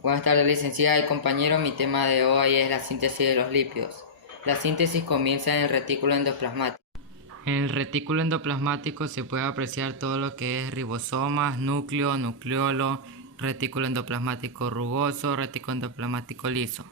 Buenas tardes, licenciada y compañeros. Mi tema de hoy es la síntesis de los lípidos. La síntesis comienza en el retículo endoplasmático. En el retículo endoplasmático se puede apreciar todo lo que es ribosomas, núcleo, nucleolo, retículo endoplasmático rugoso, retículo endoplasmático liso.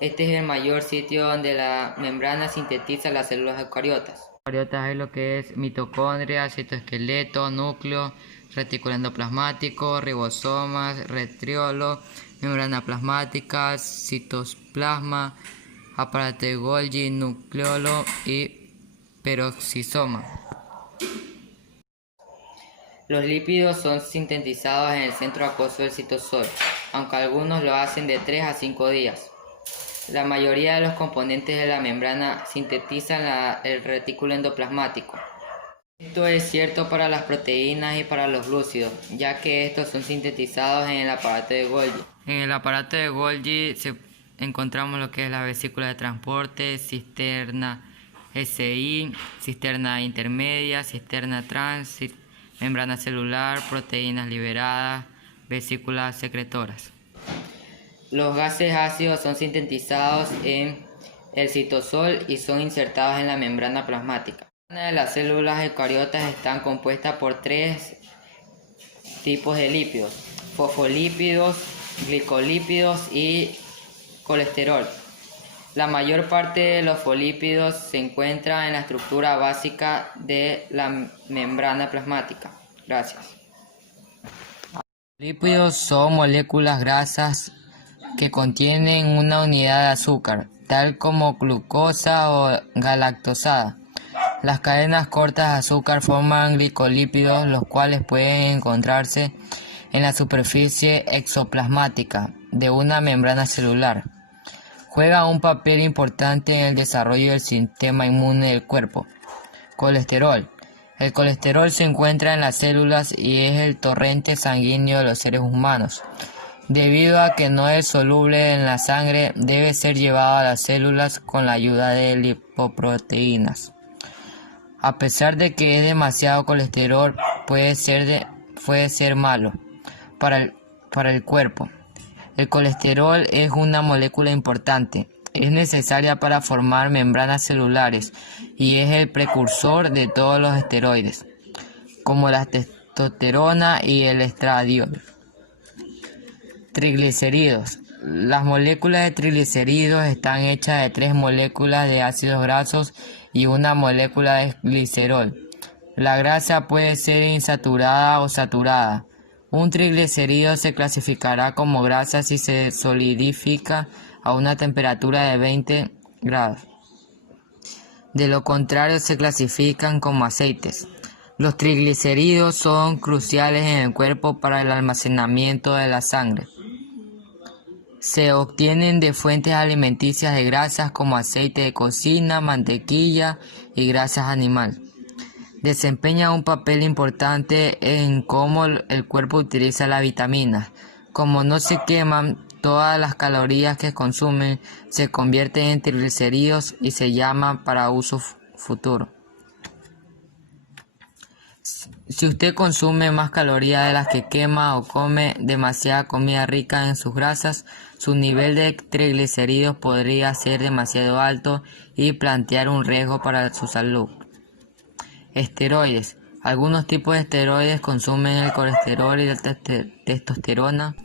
Este es el mayor sitio donde la membrana sintetiza las células eucariotas. Eucariotas es lo que es mitocondria, citoesqueleto, núcleo, retículo endoplasmático, ribosomas, retriolo, membrana plasmática, citoplasma, aparato de Golgi, nucleolo y peroxisoma. Los lípidos son sintetizados en el centro acuoso del citosol, aunque algunos lo hacen de 3 a 5 días. La mayoría de los componentes de la membrana sintetizan el retículo endoplasmático. Esto es cierto para las proteínas y para los glúcidos, ya que estos son sintetizados en el aparato de Golgi. En el aparato de Golgi encontramos lo que es la vesícula de transporte, cisterna SI, cisterna intermedia, cisterna trans, membrana celular, proteínas liberadas, vesículas secretoras. Los gases ácidos son sintetizados en el citosol y son insertados en la membrana plasmática. Las células eucariotas están compuestas por 3 tipos de lípidos: fosfolípidos, glicolípidos y colesterol. La mayor parte de los fosfolípidos se encuentra en la estructura básica de la membrana plasmática. Gracias. Los lípidos son moléculas grasas que contienen una unidad de azúcar, tal como glucosa o galactosada. Las cadenas cortas de azúcar forman glicolípidos, los cuales pueden encontrarse en la superficie exoplasmática de una membrana celular. Juega un papel importante en el desarrollo del sistema inmune del cuerpo. Colesterol. El colesterol se encuentra en las células y es el torrente sanguíneo de los seres humanos. Debido a que no es soluble en la sangre, debe ser llevado a las células con la ayuda de lipoproteínas. A pesar de que es demasiado colesterol, puede ser malo para el cuerpo. El colesterol es una molécula importante. Es necesaria para formar membranas celulares y es el precursor de todos los esteroides, como la testosterona y el estradiol. Triglicéridos. Las moléculas de triglicéridos están hechas de 3 moléculas de ácidos grasos y una molécula de glicerol. La grasa puede ser insaturada o saturada. Un triglicérido se clasificará como grasa si se solidifica a una temperatura de 20 grados. De lo contrario, se clasifican como aceites. Los triglicéridos son cruciales en el cuerpo para el almacenamiento de la sangre. Se obtienen de fuentes alimenticias de grasas como aceite de cocina, mantequilla y grasas animales. Desempeña un papel importante en cómo el cuerpo utiliza las vitaminas. Como no se queman, todas las calorías que consumen se convierten en triglicéridos y se llaman para uso futuro. Si usted consume más calorías de las que quema o come demasiada comida rica en sus grasas, su nivel de triglicéridos podría ser demasiado alto y plantear un riesgo para su salud. Esteroides. Algunos tipos de esteroides consumen el colesterol y la testosterona.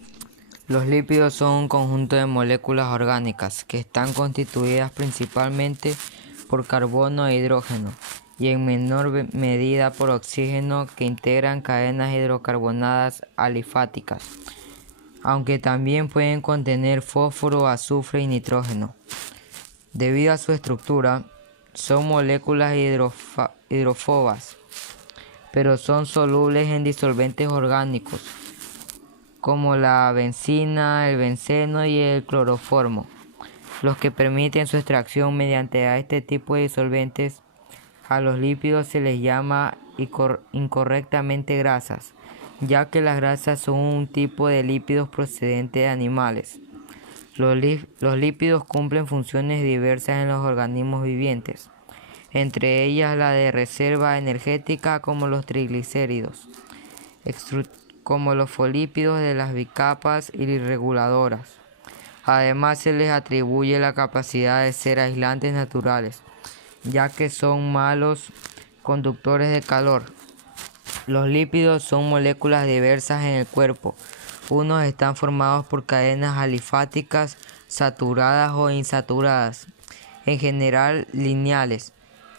Los lípidos son un conjunto de moléculas orgánicas que están constituidas principalmente por carbono e hidrógeno y en menor medida por oxígeno, que integran cadenas hidrocarbonadas alifáticas, aunque también pueden contener fósforo, azufre y nitrógeno. Debido a su estructura, son moléculas hidrófobas, pero son solubles en disolventes orgánicos, como la benzina, el benceno y el cloroformo, los que permiten su extracción mediante a este tipo de disolventes. A los lípidos se les llama incorrectamente grasas, ya que las grasas son un tipo de lípidos procedentes de animales. Los lípidos cumplen funciones diversas en los organismos vivientes, entre ellas la de reserva energética, como los triglicéridos, como los fosfolípidos de las bicapas y reguladoras. Además, se les atribuye la capacidad de ser aislantes naturales, ya que son malos conductores de calor. Los lípidos son moléculas diversas en el cuerpo. Unos están formados por cadenas alifáticas saturadas o insaturadas, en general lineales,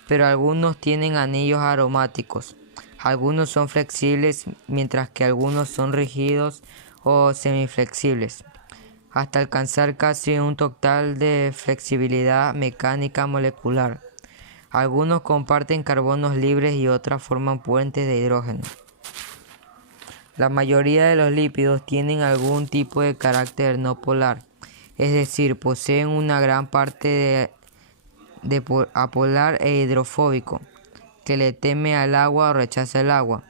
pero algunos tienen anillos aromáticos. Algunos son flexibles, mientras que algunos son rígidos o semiflexibles, hasta alcanzar casi un total de flexibilidad mecánica molecular. Algunos comparten carbonos libres y otras forman puentes de hidrógeno. La mayoría de los lípidos tienen algún tipo de carácter no polar, es decir, poseen una gran parte de apolar e hidrofóbico, que le teme al agua o rechaza el agua,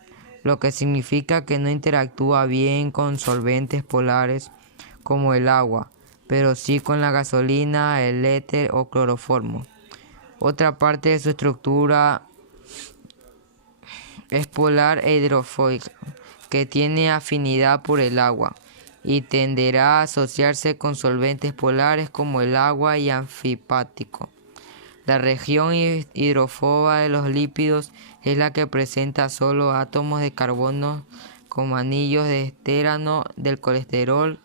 lo que significa que no interactúa bien con solventes polares como el agua, pero sí con la gasolina, el éter o cloroformo. Otra parte de su estructura es polar e hidrofóbica, que tiene afinidad por el agua y tenderá a asociarse con solventes polares como el agua y anfipático. La región hidrófoba de los lípidos es la que presenta solo átomos de carbono como anillos de esterano del colesterol.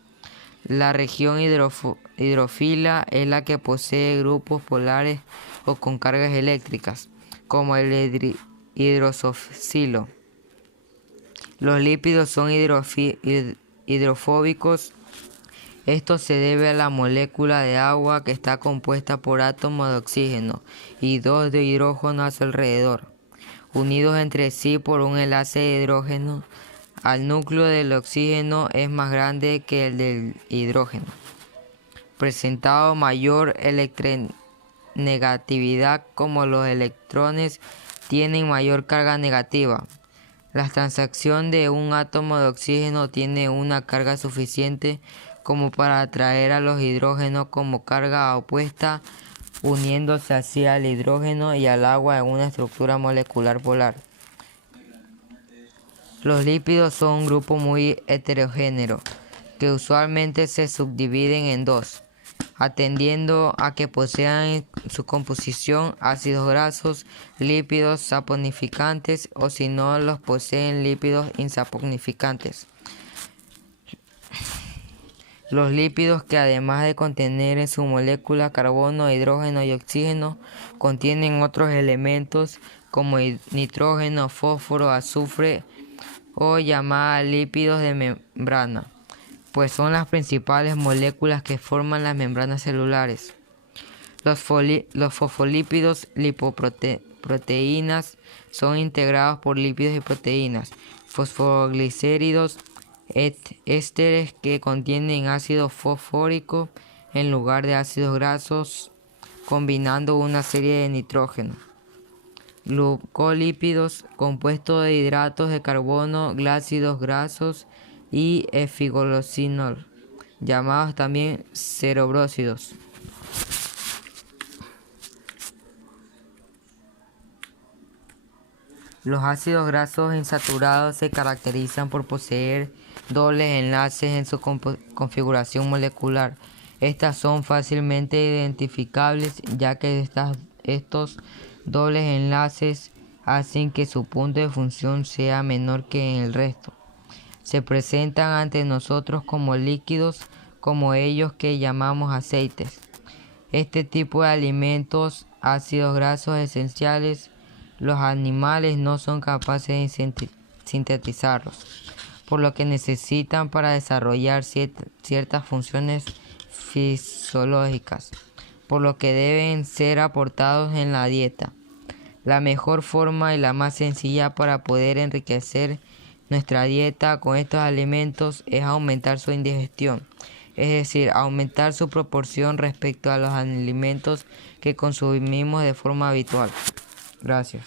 La región hidrófila es la que posee grupos polares o con cargas eléctricas, como el hidroxilo. Los lípidos son hidrofóbicos. Esto se debe a la molécula de agua que está compuesta por átomos de oxígeno y dos de hidrógeno a su alrededor, unidos entre sí por un enlace de hidrógeno. El núcleo del oxígeno es más grande que el del hidrógeno, presentando mayor electronegatividad, como los electrones tienen mayor carga negativa. La transacción de un átomo de oxígeno tiene una carga suficiente como para atraer a los hidrógenos como carga opuesta, uniéndose así al hidrógeno y al agua en una estructura molecular polar. Los lípidos son un grupo muy heterogéneo, que usualmente se subdividen en dos, atendiendo a que posean en su composición ácidos grasos, lípidos saponificantes, o si no los poseen, lípidos insaponificantes. Los lípidos, que además de contener en su molécula carbono, hidrógeno y oxígeno, contienen otros elementos como nitrógeno, fósforo, azufre o llamadas lípidos de membrana, pues son las principales moléculas que forman las membranas celulares. Los fosfolípidos lipoproteínas son integrados por lípidos y proteínas. Fosfoglicéridos, ésteres que contienen ácido fosfórico en lugar de ácidos grasos, combinando una serie de nitrógeno. Glucolípidos, compuestos de hidratos de carbono, ácidos grasos y epiglucinol, llamados también cerebrósidos. Los ácidos grasos insaturados se caracterizan por poseer dobles enlaces en su configuración molecular. Estas son fácilmente identificables, ya que estos dobles enlaces hacen que su punto de función sea menor que en el resto. Se presentan ante nosotros como líquidos, como ellos que llamamos aceites. Este tipo de alimentos, ácidos grasos esenciales, los animales no son capaces de sintetizarlos, por lo que necesitan para desarrollar ciertas funciones fisiológicas, por lo que deben ser aportados en la dieta. La mejor forma y la más sencilla para poder enriquecer nuestra dieta con estos alimentos es aumentar su indigestión, es decir, aumentar su proporción respecto a los alimentos que consumimos de forma habitual. Gracias.